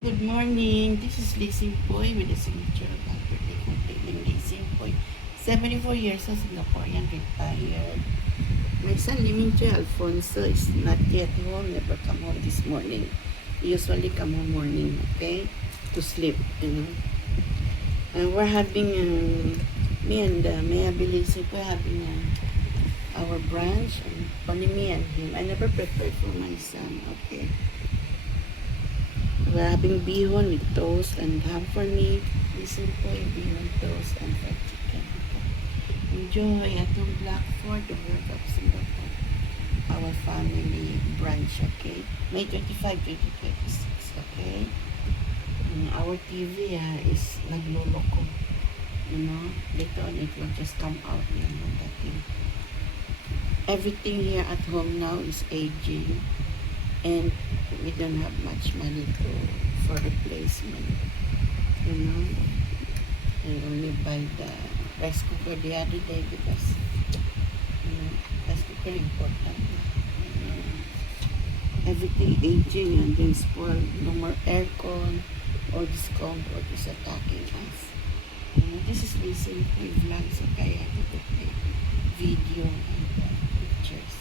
Good morning. This is Lizzie Boy with the signature of my birthday completing Lizzie Boy. 74 years old, Singaporean, retired. My son, Limincho Alfonso, is not yet home, never come home this morning. He usually come home morning, okay? To sleep, you know. And we're having, me and Maya Belize, we're having our brunch, and only me and him. I never prepared for my son, okay? We're having bihon with toast and ham for me. Listen po yung bihon toast and fried chicken. Okay. Enjoy atong Black Fort, the World of Singapore. Our family brunch, okay? May 25, 2026, okay? Our TV is nagluloko. You know, later on it will just come out. You know, that thing. Everything here at home now is aging. And we don't have much money for replacement, you know. I only buy the rice cooker the other day because, you know, rice cooker important. Everything aging and then spoiled. No more aircon. All this comfort is attacking us. This is recently vlogs, so kaya to play video and pictures.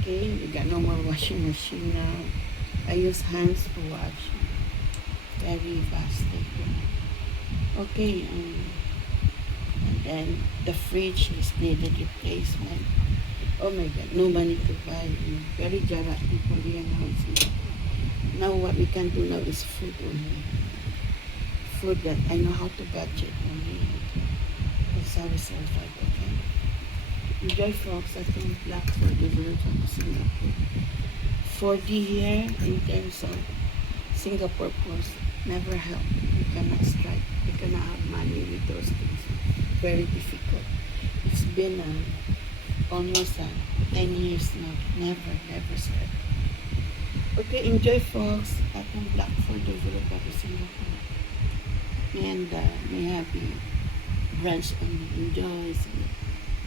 Okay, we got no more washing machine now. I use hands to wash. Very vasted. Okay, and then the fridge is needed replacement. Oh my God, no money to buy. Very jara people here now. Now what we can do now is food only. Food that I know how to budget only. That's how we survive, okay? Enjoy folks at yung Black Fort Village of Singapore. 4D here in terms of Singapore Post never help. You cannot strike. You cannot have money with those things. Very difficult. It's been almost 10 years now. Never strike. Okay, enjoy folks at yung Black Fort Village of Singapore. And may happy brunch and enjoy.